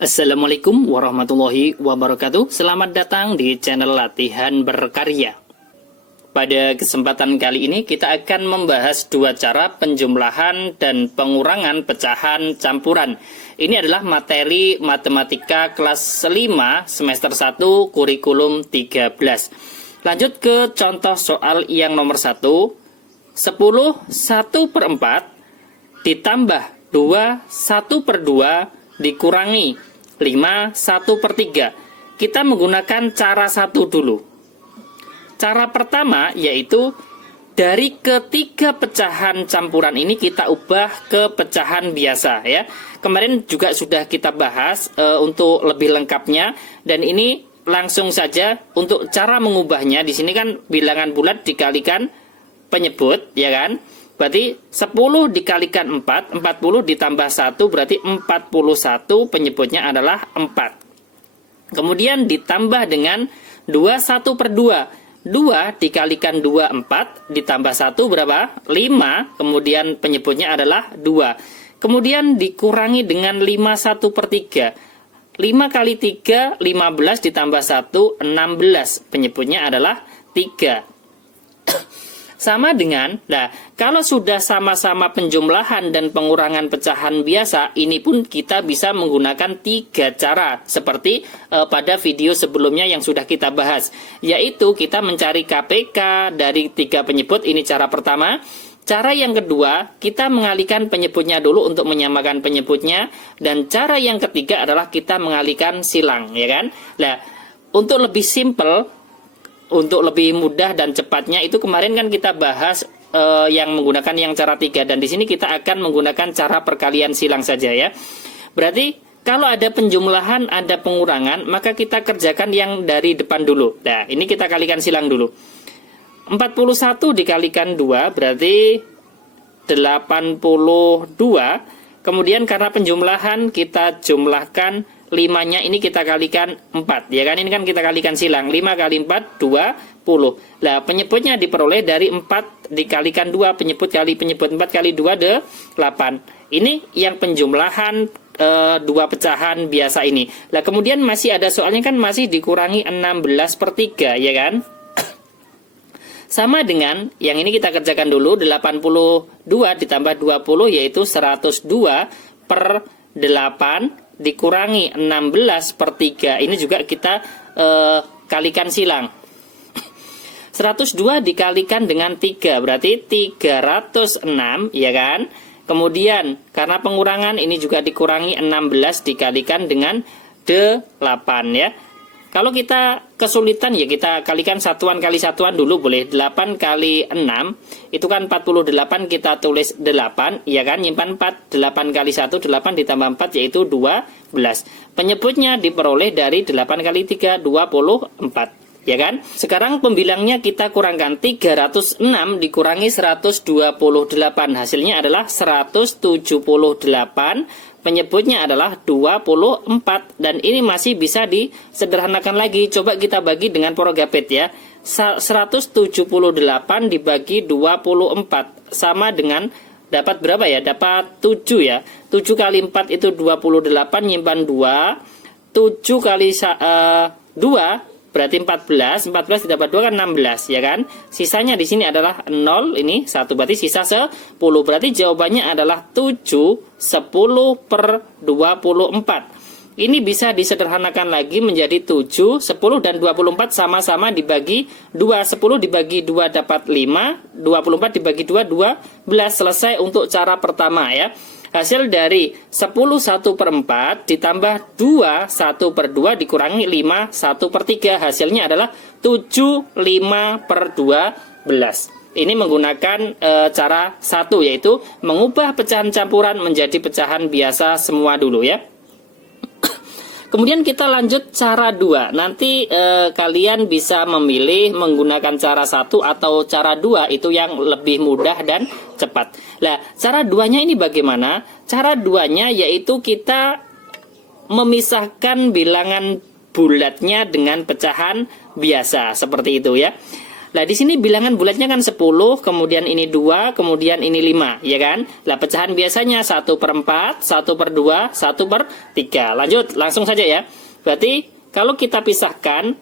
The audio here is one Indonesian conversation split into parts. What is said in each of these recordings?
Assalamualaikum warahmatullahi wabarakatuh. Selamat datang di channel Latihan Berkarya. Pada kesempatan kali ini kita akan membahas dua cara penjumlahan dan pengurangan pecahan campuran. Ini adalah materi matematika kelas 5 semester 1 kurikulum 13. Lanjut ke contoh soal yang nomor 1. 10 1/4 ditambah 2 1/2 dikurangi 5 1/3. Kita menggunakan cara satu dulu. Cara pertama yaitu dari ketiga pecahan campuran ini kita ubah ke pecahan biasa ya. Kemarin juga sudah kita bahas untuk lebih lengkapnya, dan ini langsung saja untuk cara mengubahnya. Di sini kan bilangan bulat dikalikan penyebut ya kan. Berarti 10 dikalikan 4, 40 ditambah 1 berarti 41, penyebutnya adalah 4. Kemudian ditambah dengan 2 1/2. 2 dikalikan 2, 4, ditambah 1 berapa? 5, kemudian penyebutnya adalah 2. Kemudian dikurangi dengan 5 1/3. 5 kali 3, 15 ditambah 1, 16, penyebutnya adalah 3. Sama dengan, kalau sudah sama-sama penjumlahan dan pengurangan pecahan biasa, ini pun kita bisa menggunakan 3 cara, seperti pada video sebelumnya yang sudah kita bahas, yaitu kita mencari KPK dari 3 penyebut, ini cara pertama. Cara yang kedua, kita mengalihkan penyebutnya dulu untuk menyamakan penyebutnya, dan cara yang ketiga adalah kita mengalihkan silang, ya kan? Nah, untuk lebih simple, untuk lebih mudah dan cepatnya, itu kemarin kan kita bahas yang menggunakan yang cara 3, dan di sini kita akan menggunakan cara perkalian silang saja ya. Berarti kalau ada penjumlahan, ada pengurangan, maka kita kerjakan yang dari depan dulu. Nah, ini kita kalikan silang dulu. 41 dikalikan 2 berarti 82. Kemudian karena penjumlahan kita jumlahkan 5-nya ini kita kalikan 4, ya kan? Ini kan kita kalikan silang. 5 kali 4, 20. Nah, penyebutnya diperoleh dari 4 dikalikan 2, penyebut kali penyebut 4 kali 2, 8. Ini yang penjumlahan dua pecahan biasa ini. Nah, kemudian masih ada soalnya kan masih dikurangi 16/3, ya kan? Sama dengan yang ini kita kerjakan dulu, 82 ditambah 20 yaitu 102/8 dikurangi 16/3. Ini juga kita kalikan silang. 102 dikalikan dengan 3 berarti 306, ya kan? Kemudian karena pengurangan ini juga dikurangi 16 dikalikan dengan 8 ya. Kalau kita kesulitan ya kita kalikan satuan kali satuan dulu boleh. 8 kali 6 itu kan 48, kita tulis 8 ya kan, nyimpan 4. 8 kali 1 8 ditambah 4 yaitu 12. Penyebutnya diperoleh dari 8 kali 3 24 ya kan. Sekarang pembilangnya kita kurangkan. 306 dikurangi 128 hasilnya adalah 178. Penyebutnya adalah 24, dan ini masih bisa disederhanakan lagi. Coba kita bagi dengan porogapet ya. 178 dibagi 24 sama dengan dapat berapa ya? Dapat 7 ya. 7 kali 4 itu 28, nyimpan 2. 7 kali 2 berarti 14 ditambah 2 kan 16 ya kan. Sisanya di sini adalah 0, ini 1 berarti sisa 10. Berarti jawabannya adalah 7 10/24. Ini bisa disederhanakan lagi menjadi 7, 10 dan 24 sama-sama dibagi 2. 10 dibagi 2 dapat 5, 24 dibagi 2 12. Selesai untuk cara pertama ya. Hasil dari 10 1/4 ditambah 2 1/2 dikurangi 5 1/3. Hasilnya adalah 7 5/12. Ini menggunakan cara 1, yaitu mengubah pecahan campuran menjadi pecahan biasa semua dulu ya. Kemudian kita lanjut cara 2. Nanti kalian bisa memilih menggunakan cara 1 atau cara 2, itu yang lebih mudah dan cepat. Nah, cara 2-nya ini bagaimana? Cara 2-nya yaitu kita memisahkan bilangan bulatnya dengan pecahan biasa, seperti itu ya. Lah di sini bilangan bulatnya kan 10, kemudian ini 2, kemudian ini 5, ya kan? Lah pecahan biasanya 1/4, 1/2, 1/3. Lanjut, langsung saja ya. Berarti kalau kita pisahkan,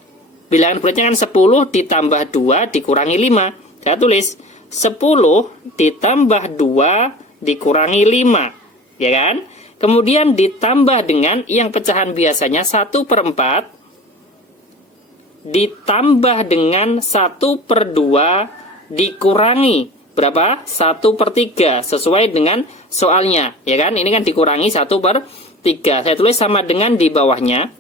bilangan bulatnya kan 10 ditambah 2 dikurangi 5. Saya tulis 10 ditambah 2 dikurangi 5, ya kan? Kemudian ditambah dengan yang pecahan biasanya 1/4 ditambah dengan 1/2 dikurangi berapa? 1/3 sesuai dengan soalnya, ya kan? Ini kan dikurangi 1/3. Saya tulis sama dengan di bawahnya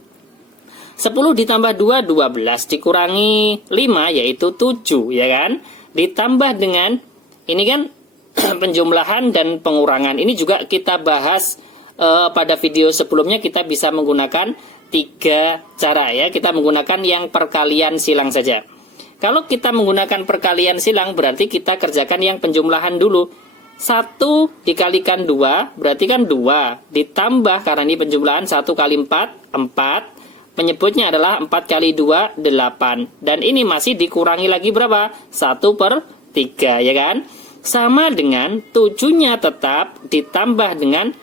10 ditambah 2 12 dikurangi 5 yaitu 7, ya kan? Ditambah dengan ini kan penjumlahan dan pengurangan. Ini juga kita bahas pada video sebelumnya. Kita bisa menggunakan 3 cara ya. Kita menggunakan yang perkalian silang saja. Kalau kita menggunakan perkalian silang berarti kita kerjakan yang penjumlahan dulu. 1 dikalikan 2 berarti kan 2. Ditambah karena ini penjumlahan 1 kali 4 4. Penyebutnya adalah 4 kali 2 8. Dan ini masih dikurangi lagi berapa? 1/3, ya kan? Sama dengan 7-nya tetap ditambah dengan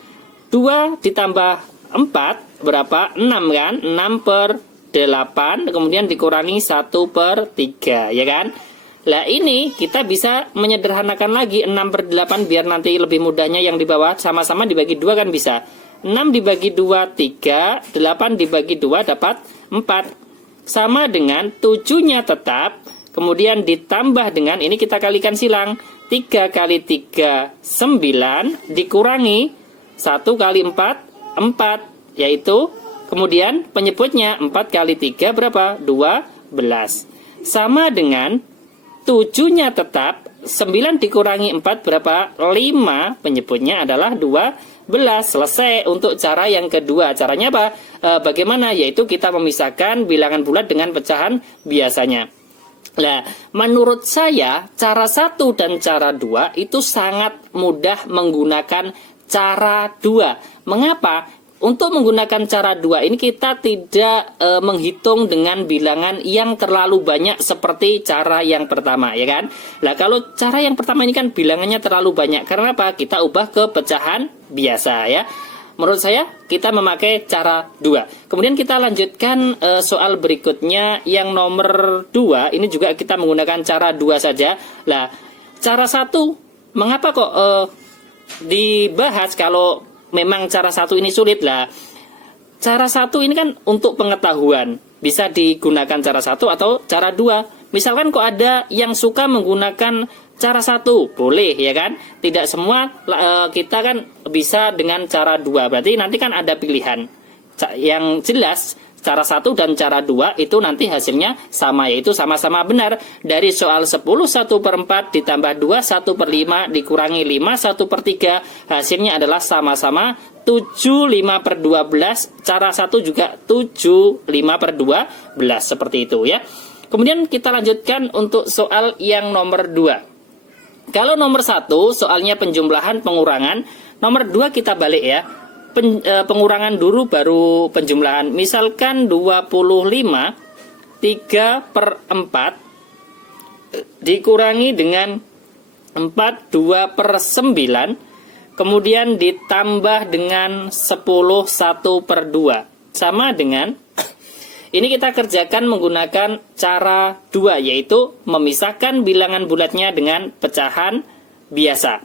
2 ditambah 4 berapa? 6 kan? 6/8 kemudian dikurangi 1/3, ya kan? Lah ini kita bisa menyederhanakan lagi 6/8 biar nanti lebih mudahnya yang di bawah sama-sama dibagi 2 kan bisa. 6 dibagi 2 3, 8 dibagi 2 dapat 4. Sama dengan 7-nya tetap kemudian ditambah dengan ini kita kalikan silang. 3 kali 3 9 dikurangi 1 kali 4 4 yaitu kemudian penyebutnya 4 kali 3 berapa? 12. Sama dengan 7-nya tetap 9 dikurangi 4 berapa? 5. Penyebutnya adalah 12. Selesai untuk cara yang kedua. Caranya apa? Bagaimana? Yaitu kita memisahkan bilangan bulat dengan pecahan biasanya. Nah, menurut saya cara 1 dan cara 2 itu sangat mudah menggunakan cara 2. Mengapa? Untuk menggunakan cara 2 ini kita tidak menghitung dengan bilangan yang terlalu banyak seperti cara yang pertama, ya kan? Nah, kalau cara yang pertama ini kan bilangannya terlalu banyak. Karena apa? Kita ubah ke pecahan biasa, ya. Menurut saya kita memakai cara 2. Kemudian kita lanjutkan soal berikutnya yang nomor 2. Ini juga kita menggunakan cara 2 saja. Lah, cara 1 mengapa kok dibahas kalau memang cara 1 ini sulit lah. Cara 1 ini kan untuk pengetahuan. Bisa digunakan cara 1 atau cara 2. Misalkan kok ada yang suka menggunakan cara 1, boleh ya kan? Tidak semua kita kan bisa dengan cara 2. Berarti nanti kan ada pilihan. Yang jelas cara 1 dan cara 2 itu nanti hasilnya sama, yaitu sama-sama benar. Dari soal 10 1/4 ditambah 2 1/5 dikurangi 5 1/3 hasilnya adalah sama-sama 7 5/12. Cara 1 juga 7 5/12 seperti itu ya. Kemudian kita lanjutkan untuk soal yang nomor 2. Kalau nomor 1 soalnya penjumlahan pengurangan, nomor 2 kita balik ya. Pengurangan dulu baru penjumlahan. Misalkan 25 3/4 dikurangi dengan 4 2/9 kemudian ditambah dengan 10 1/2 sama dengan ini kita kerjakan menggunakan cara 2, yaitu memisahkan bilangan bulatnya dengan pecahan biasa.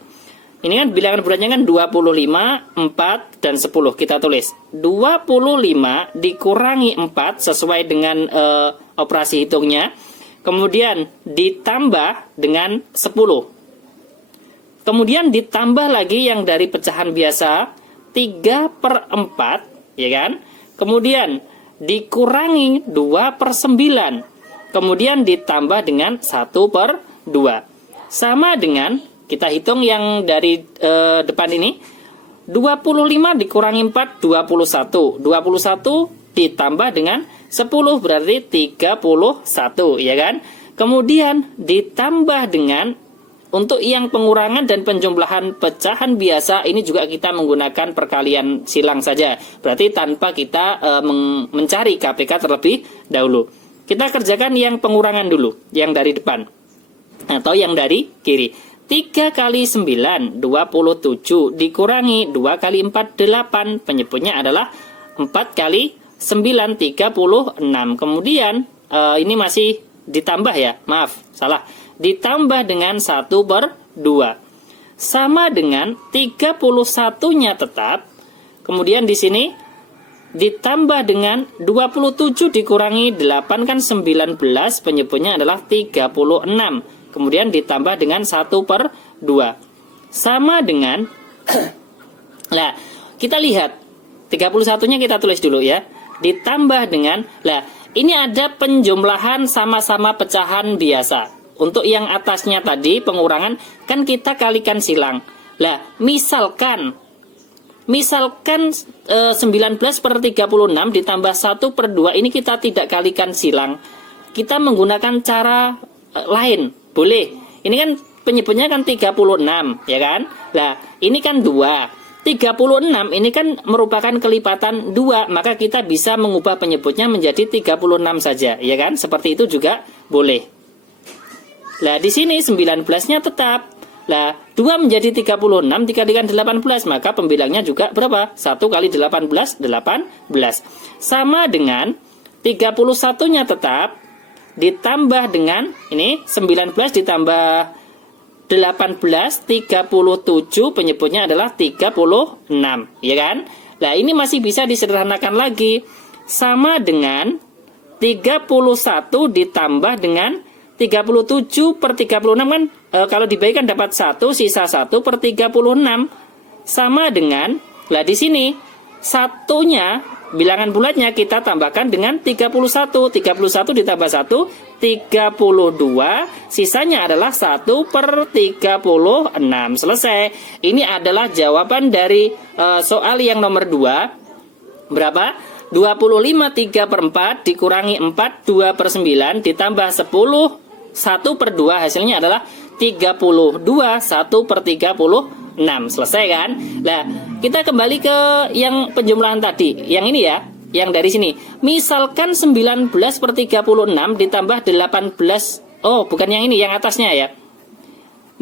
Ini kan bilangan bulatnya kan 25, 4, dan 10. Kita tulis 25 dikurangi 4 sesuai dengan operasi hitungnya. Kemudian ditambah dengan 10. Kemudian ditambah lagi yang dari pecahan biasa 3/4, ya kan? Kemudian dikurangi 2/9. Kemudian ditambah dengan 1/2. Sama dengan kita hitung yang dari depan ini 25 dikurangi 4 21. 21 ditambah dengan 10 berarti 31, ya kan? Kemudian ditambah dengan untuk yang pengurangan dan penjumlahan pecahan biasa ini juga kita menggunakan perkalian silang saja. Berarti tanpa kita mencari KPK terlebih dahulu. Kita kerjakan yang pengurangan dulu, yang dari depan. atau yang dari kiri. 3 kali 9, 27, dikurangi 2 kali 4, 8. Penyebutnya adalah 4 kali 9, 36. Kemudian ini masih ditambah ya, maaf, salah. Ditambah dengan 1/2. Sama dengan 31-nya tetap. Kemudian di sini ditambah dengan 27 dikurangi 8 kan 19, penyebutnya adalah 36. Kemudian ditambah dengan 1/2. Sama dengan lah, kita lihat 31-nya kita tulis dulu ya. Ditambah dengan, lah ini ada penjumlahan sama-sama pecahan biasa. Untuk yang atasnya tadi pengurangan kan kita kalikan silang. Lah, misalkan 19/36 ditambah 1/2 ini kita tidak kalikan silang. Kita menggunakan cara lain, boleh. Ini kan penyebutnya kan 36, ya kan? Lah, ini kan 2. 36 ini kan merupakan kelipatan 2, maka kita bisa mengubah penyebutnya menjadi 36 saja, ya kan? Seperti itu juga boleh. Lah, di sini 19-nya tetap. Lah, 2 menjadi 36 dikalikan 18, maka pembilangnya juga berapa? 1 kali 18, 18. Sama dengan 31-nya tetap, ditambah dengan, ini 19 ditambah 18, 37, penyebutnya adalah 36, ya kan? Nah, ini masih bisa disederhanakan lagi. Sama dengan 31 ditambah dengan 37/36 kan kalau dibagikan dapat 1, sisa 1/36. Sama dengan, lah di sini satunya bilangan bulatnya kita tambahkan dengan 31. 31 ditambah 1, 32. Sisanya adalah 1/36. Selesai. Ini adalah jawaban dari soal yang nomor 2. Berapa? 25 3/4 dikurangi 4 2/9 ditambah 10 1/2, hasilnya adalah 32 1/36. Selesai kan? Nah, kita kembali ke yang penjumlahan tadi. Yang ini ya, yang dari sini. Misalkan 19/36 ditambah 18. Oh, bukan yang ini, yang atasnya ya.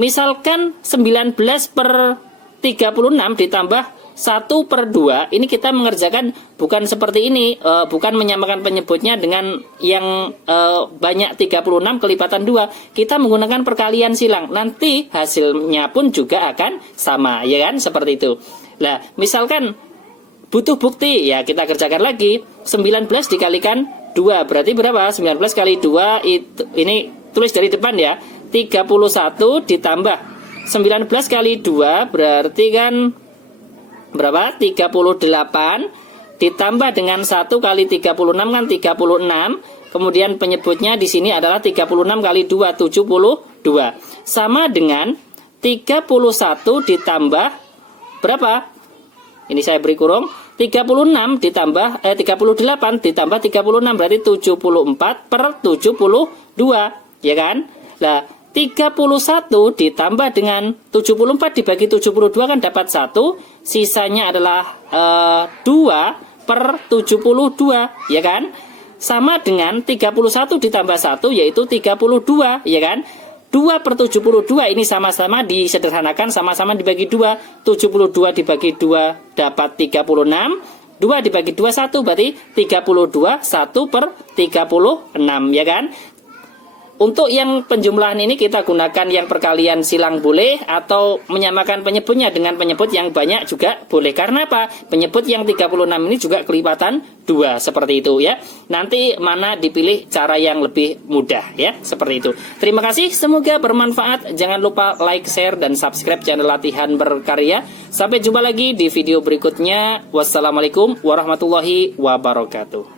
Misalkan 19/36 ditambah 1/2, ini kita mengerjakan bukan seperti ini, bukan menyamakan penyebutnya dengan yang banyak 36 kelipatan 2. Kita menggunakan perkalian silang. Nanti hasilnya pun juga akan sama, ya kan? Seperti itu. Nah, misalkan butuh bukti, ya kita kerjakan lagi. 19 dikalikan 2, berarti berapa? 19 kali 2, itu, ini tulis dari depan ya. 31 ditambah 19 kali 2, berarti kan berapa? 38 ditambah dengan 1 kali 36 kan 36. Kemudian penyebutnya di sini adalah 36 kali 2 72. Sama dengan 31 ditambah berapa? Ini saya beri kurung. 36 ditambah 38 ditambah 36 berarti 74/72, ya kan? Lah, 31 ditambah dengan 74 dibagi 72 kan dapat 1, sisanya adalah 2/72, ya kan? Sama dengan 31 ditambah 1 yaitu 32, ya kan? 2/72 ini sama-sama disederhanakan, sama-sama dibagi 2. 72 dibagi 2 dapat 36. 2 dibagi 2 1 berarti 32 1/36, ya kan? Untuk yang penjumlahan ini kita gunakan yang perkalian silang boleh, atau menyamakan penyebutnya dengan penyebut yang banyak juga boleh. Karena apa? Penyebut yang 36 ini juga kelipatan 2, seperti itu ya. Nanti mana dipilih cara yang lebih mudah ya, seperti itu. Terima kasih, semoga bermanfaat. Jangan lupa like, share, dan subscribe channel Latihan Berkarya. Sampai jumpa lagi di video berikutnya. Wassalamualaikum warahmatullahi wabarakatuh.